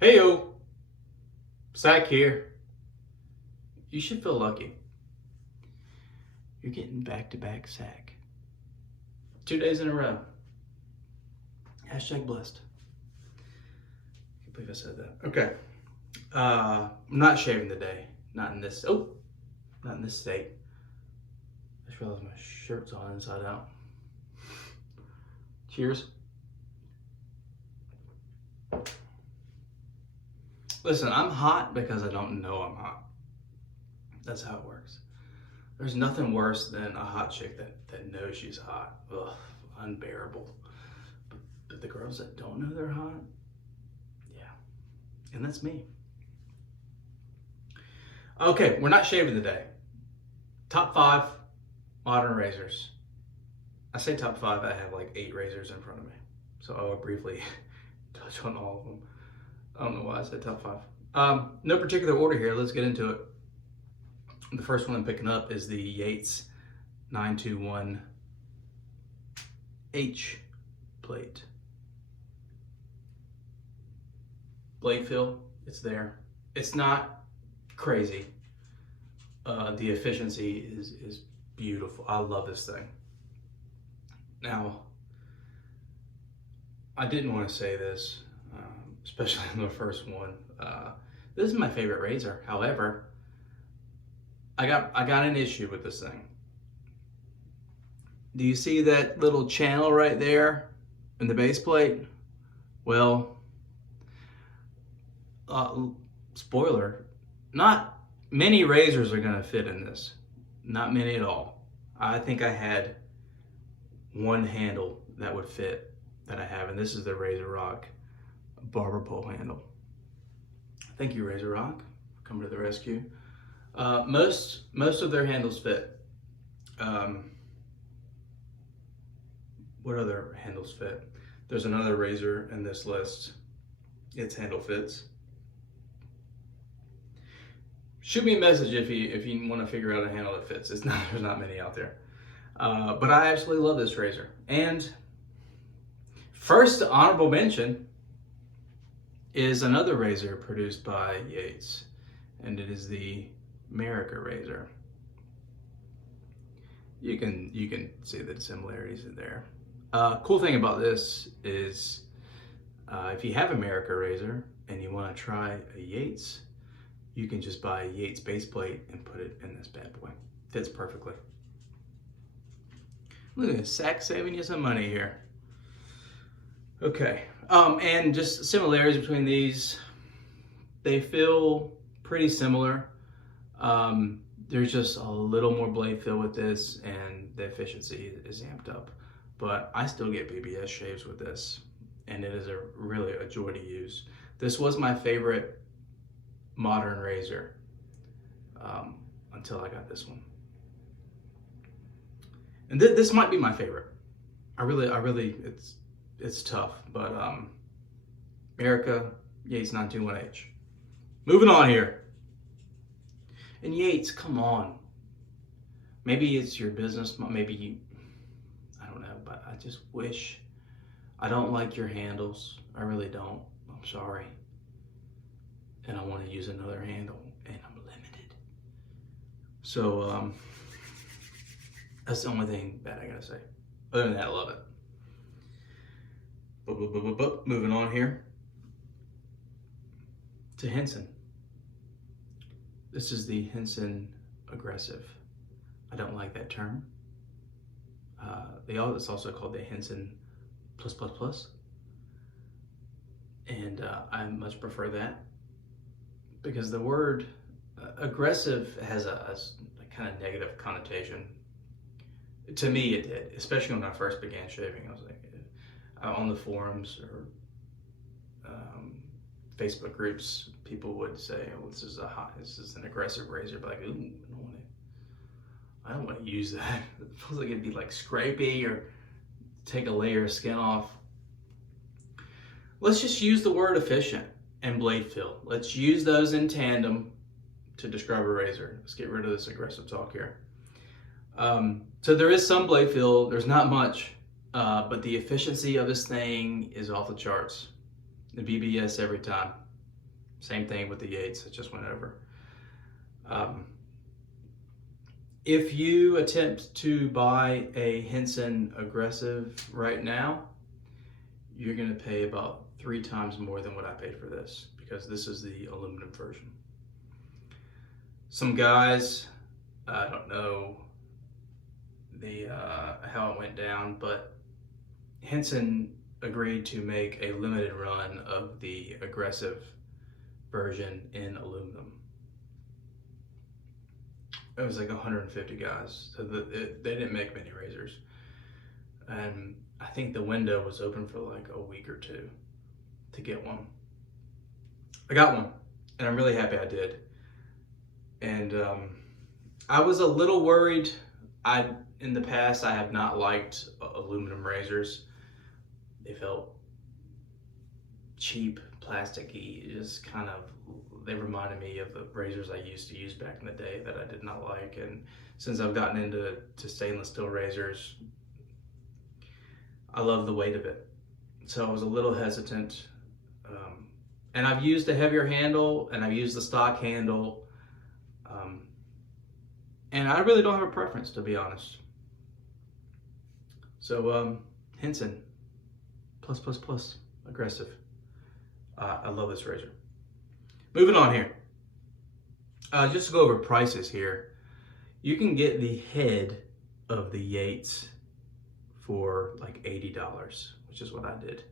Hey yo, Sacc here. You should feel lucky. You're getting back-to-back Sacc. 2 days in a row. Hashtag blessed. Can't believe I said that. Okay. I'm not shaving today. Not in this. Oh, not in this state. I just realized my shirt's on inside out. Cheers. Listen, I'm hot because I don't know I'm hot. That's how it works. There's nothing worse than a hot chick that knows she's hot. Ugh, unbearable. But the girls that don't know they're hot, yeah. And that's me. Okay, we're not shaving today. Top 5 modern razors. I say top 5, I have like 8 razors in front of me. So I will briefly touch on all of them. I don't know why I said top 5. No particular order here, let's get into it. The first one I'm picking up is the Yates 921H plate. Blade feel, it's there. It's not crazy. The efficiency is beautiful. I love this thing. Now, I didn't want to say this, especially in the first one. This is my favorite razor. However, I got an issue with this thing. Do you see that little channel right there in the base plate? Well, spoiler, not many razors are gonna fit in this. Not many at all. I think I had one handle that would fit that I have, and this is the Razor Rock barber pole handle. Thank you, Razor Rock, for coming to the rescue. Most of their handles fit. What other handles fit? There's another razor in this list. Its handle fits. Shoot me a message if you want to figure out a handle that fits. There's not many out there. But I absolutely love this razor. And first honorable mention is another razor produced by Yates, and it is the America razor. You can see the similarities in there. Cool thing about this is if you have America razor and you want to try a Yates, you can just buy a Yates base plate and put it in this bad boy. Fits perfectly. Look at this, Sacc saving you some money here. Okay, and just similarities between these. They feel pretty similar. There's just a little more blade feel with this, and the efficiency is amped up. But I still get BBS shaves with this, and it is really a joy to use. This was my favorite modern razor until I got this one. And this might be my favorite. I really, it's tough, but America Yates 921H. Moving on here. And Yates, come on. Maybe it's your business, maybe you, I don't know, but I just wish, I don't like your handles. I really don't. I'm sorry. And I want to use another handle, and I'm limited. So, that's the only thing bad I gotta say. Other than that, I love it. But moving on here to Henson. This is the Henson Aggressive. I don't like that term. It's also called the Henson Plus Plus Plus. And I much prefer that because the word aggressive has a kind of negative connotation. To me, it did, especially when I first began shaving. I was like, on the forums or Facebook groups, people would say, "Oh, this is an aggressive razor," but like, ooh, I don't want to use that. It feels like it'd be like scrapey or take a layer of skin off. Let's just use the word efficient and blade feel. Let's use those in tandem to describe a razor. Let's get rid of this aggressive talk here. So there is some blade feel. There's not much. But the efficiency of this thing is off the charts. The BBS every time. Same thing with the Yates that just went over. Um, if you attempt to buy a Henson Aggressive right now, you're going to pay about 3 times more than what I paid for this, because this is the aluminum version. Some guys, I don't know how it went down, but Henson agreed to make a limited run of the Aggressive version in aluminum. It was like 150 guys, so they didn't make many razors, and I think the window was open for like a week or two to get one. I got one, and I'm really happy I did. And I was a little worried. In the past, I have not liked aluminum razors. They felt cheap, plasticky, just kind of, they reminded me of the razors I used to use back in the day that I did not like. And since I've gotten into stainless steel razors, I love the weight of it. So I was a little hesitant. And I've used a heavier handle, and I've used the stock handle. And I really don't have a preference, to be honest. So Henson, plus, Aggressive. I love this razor. Moving on here. Just to go over prices here. You can get the head of the Yates for like $80, which is what I did.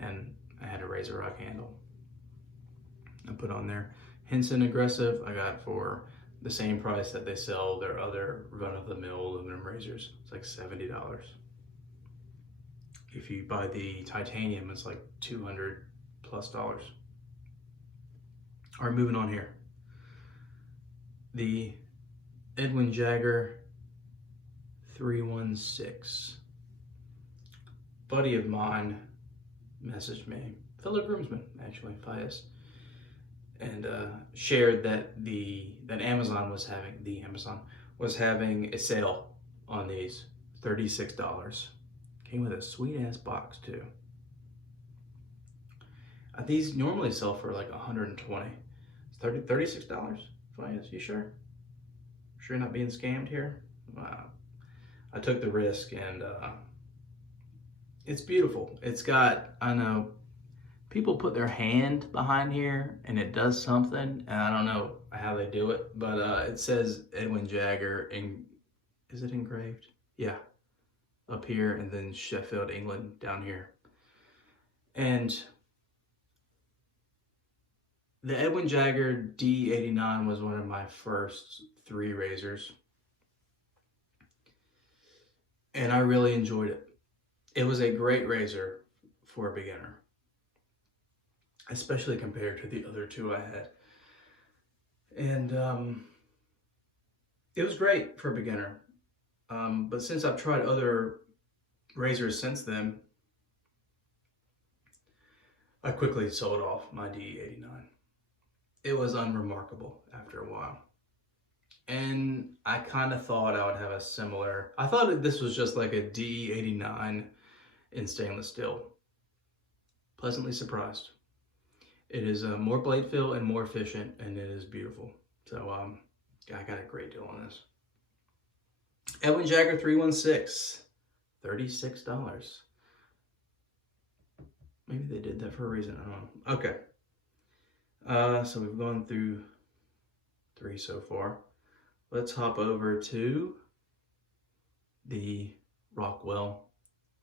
And I had a razor rock handle I put on there. Henson Aggressive I got for the same price that they sell their other run-of-the-mill aluminum razors. It's like $70. If you buy the titanium, it's like $200 plus. All right, moving on here. The Edwin Jagger 316. Buddy of mine messaged me, fellow groomsman actually, Fias, and shared that Amazon was having a sale on these, $36. Came with a sweet ass box too. These normally sell for like $120. $36? Fias, you sure? Sure you're not being scammed here? Wow. I took the risk, and it's beautiful. It's got, I know, people put their hand behind here and it does something, and I don't know how they do it, but it says Edwin Jagger, and is it engraved? Yeah, up here, and then Sheffield, England down here. And the Edwin Jagger D89 was one of my first 3 razors, and I really enjoyed it. It was a great razor for a beginner, especially compared to the other 2 I had. And it was great for a beginner. But since I've tried other razors since then, I quickly sold off my D89. It was unremarkable after a while. And I kind of thought I would have a similar, I thought that this was just like a D89 in stainless steel. Pleasantly surprised. It is more blade fill and more efficient, and it is beautiful. So I got a great deal on this. Edwin Jagger 316, $36. Maybe they did that for a reason, I don't know. Okay. So we've gone through 3 so far. Let's hop over to the Rockwell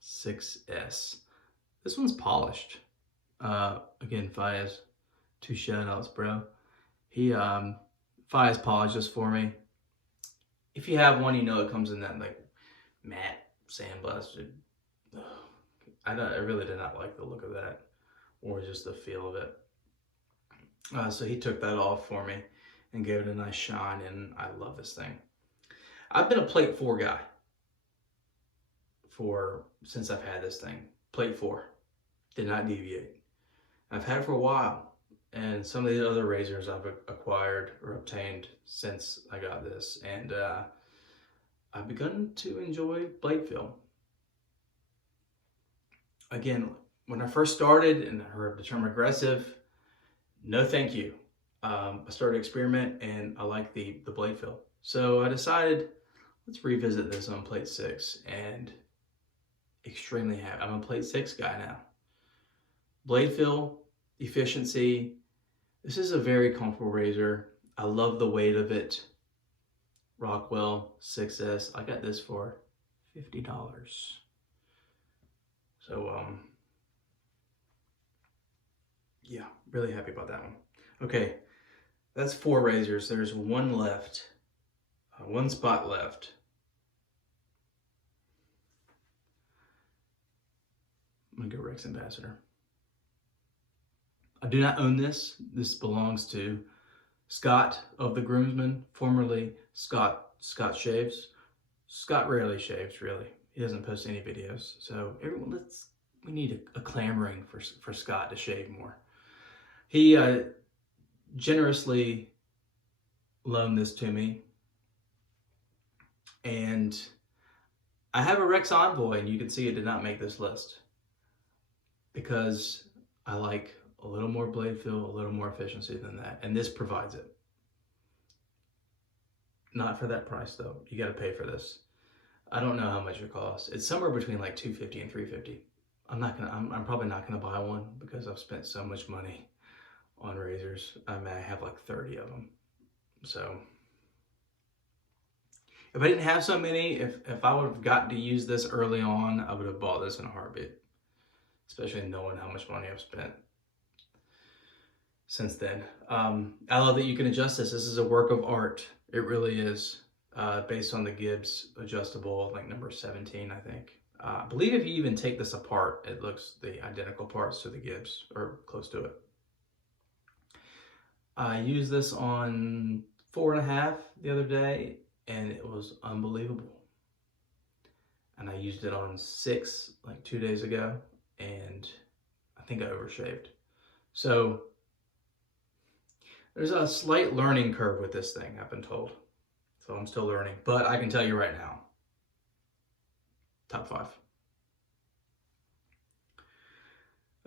6S. This one's polished. Again, Fias, 2 shout outs, bro. Fias polished this for me. If you have one, you know it comes in that like matte sandblasted. I really did not like the look of that, or just the feel of it. So he took that off for me and gave it a nice shine, and I love this thing. I've been a plate 4 guy since I've had this thing. Plate 4, did not deviate. I've had it for a while, and some of the other razors I've acquired or obtained since I got this, and I've begun to enjoy blade fill. Again, when I first started and I heard the term aggressive, no thank you. I started to experiment and I like the blade fill. So I decided, let's revisit this on plate 6, and extremely happy. I'm a plate 6 guy now. Blade fill, efficiency. This is a very comfortable razor. I love the weight of it. Rockwell 6S. I got this for $50. So yeah, really happy about that one. Okay, that's 4 razors. There's one left, one spot left. I'm gonna go Rex Ambassador. I do not own this. This belongs to Scott of the Groomsmen, formerly Scott Shaves. Scott rarely shaves, really. He doesn't post any videos. So everyone, we need a clamoring for Scott to shave more. He generously loaned this to me, and I have a Rex Envoy, and you can see it did not make this list because I like a little more blade fill, a little more efficiency than that, and this provides it. Not for that price though. You got to pay for this. I don't know how much it costs. It's somewhere between like $250 and $350. I'm probably not gonna buy one because I've spent so much money on razors. I mean, I have like 30 of them. So if I didn't have so many, if I would have gotten to use this early on, I would have bought this in a heartbeat, especially knowing how much money I've spent since then. I love that you can adjust this. This is a work of art. It really is, based on the Gibbs adjustable, like number 17, I think. I believe if you even take this apart, it looks the identical parts to the Gibbs, or close to it. I used this on 4.5 the other day, and it was unbelievable. And I used it on 6 like 2 days ago, and I think I overshaved. So there's a slight learning curve with this thing, I've been told. So I'm still learning, but I can tell you right now, top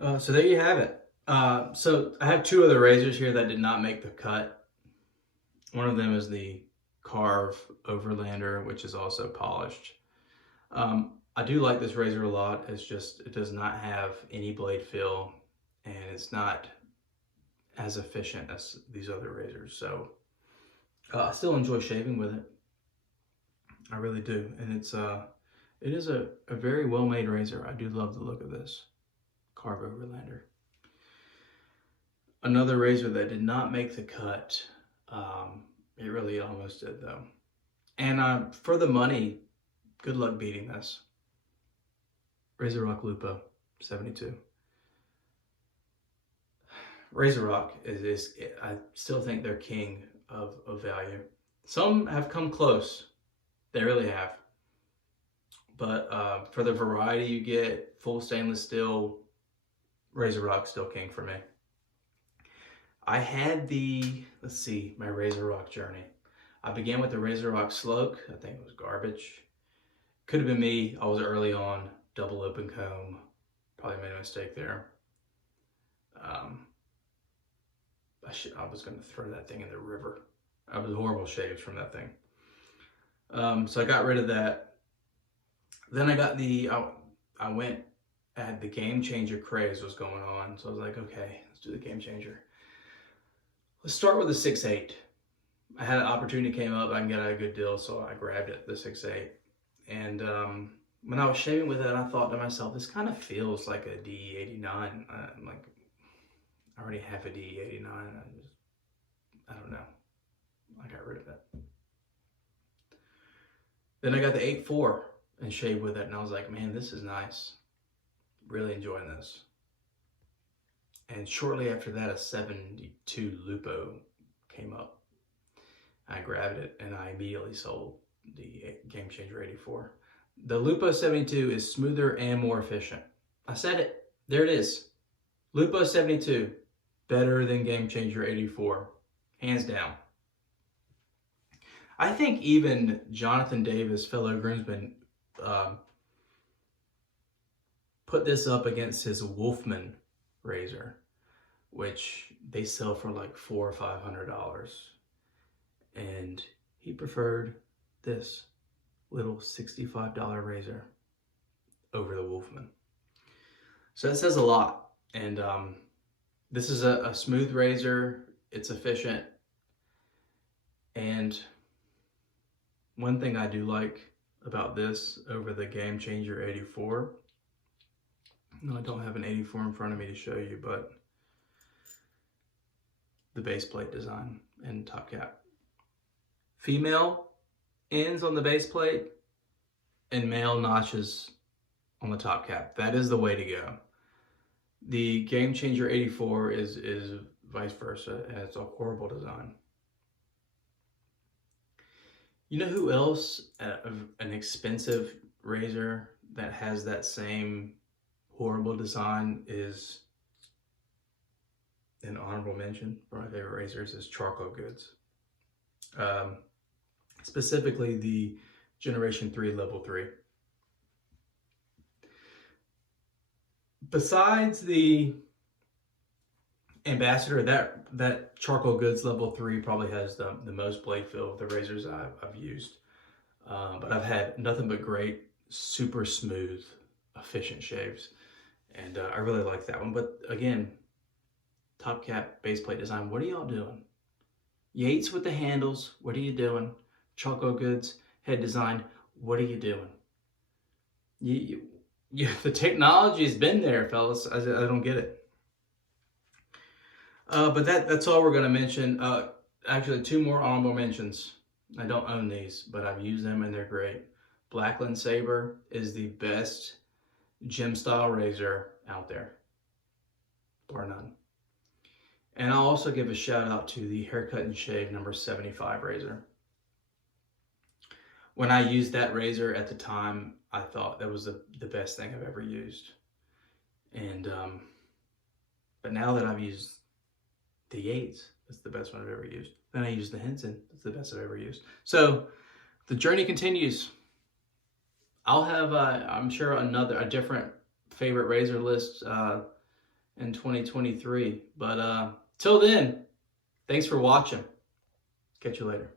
5. So there you have it. So I have 2 other razors here that did not make the cut. One of them is the Carve Overlander, which is also polished. I do like this razor a lot. It's just, it does not have any blade fill, and it's not as efficient as these other razors. So I still enjoy shaving with it. I really do. And it is a very well-made razor. I do love the look of this Carve Overlander. Another razor that did not make the cut. It really almost did though. And for the money, good luck beating this. RazoRock Lupo 72. RazoRock is I still think they're king of value. Some have come close. They really have. But for the variety you get, full stainless steel, RazoRock still king for me. I had let's see, my RazoRock journey. I began with the RazoRock Sloke. I think it was garbage. Could have been me. I was early on, double open comb. Probably made a mistake there. I was going to throw that thing in the river. I was horrible shaves from that thing. So I got rid of that. Then I got I went, had the Game Changer craze was going on. So I was like, okay, let's do the Game Changer. Let's start with the 6.8. I had an opportunity came up, I can get a good deal, so I grabbed it, the 6.8. And when I was shaving with it, I thought to myself, this kind of feels like a DE89. I'm like, I already have a DE89. I don't know. I got rid of it. Then I got the 8.4 and shaved with it, and I was like, man, this is nice. Really enjoying this. And shortly after that, a 72 Lupo came up. I grabbed it, and I immediately sold the Game Changer 84. The Lupo 72 is smoother and more efficient. I said it. There it is. Lupo 72, better than Game Changer 84. Hands down. I think even Jonathan Davis, fellow groomsman, put this up against his Wolfman razor, which they sell for like $400 or $500. And he preferred this little $65 razor over the Wolfman. So that says a lot. And this is a smooth razor. It's efficient. And one thing I do like about this over the Game Changer 84, no, I don't have an 84 in front of me to show you, but the base plate design and top cap. Female ends on the base plate and male notches on the top cap. That is the way to go. The Game Changer 84 is vice versa, and it's a horrible design. You know who else, an expensive razor that has that same horrible design, is an honorable mention for my favorite razors, is Charcoal Goods. Specifically the Generation 3 Level 3. Besides the Ambassador, that Charcoal Goods Level 3 probably has the most blade feel of the razors I've used. But I've had nothing but great, super smooth, efficient shaves. And I really like that one. But again, top cap, base plate design, what are y'all doing? Yates with the handles, what are you doing? Charcoal Goods, head design, what are you doing? The technology has been there, fellas. I don't get it. But that's all we're going to mention. Actually, 2 more honorable mentions. I don't own these, but I've used them and they're great. Blackland Saber is the best gym style razor out there, bar none. And I'll also give a shout out to the Haircut and Shave number 75 razor. When I used that razor at the time, I thought that was the best thing I've ever used. And but now that I've used the Yates, that's the best one I've ever used. Then I used the Henson, that's the best I've ever used. So the journey continues. I'll have, I'm sure, a different favorite razor list in 2023. But till then, thanks for watching. Catch you later.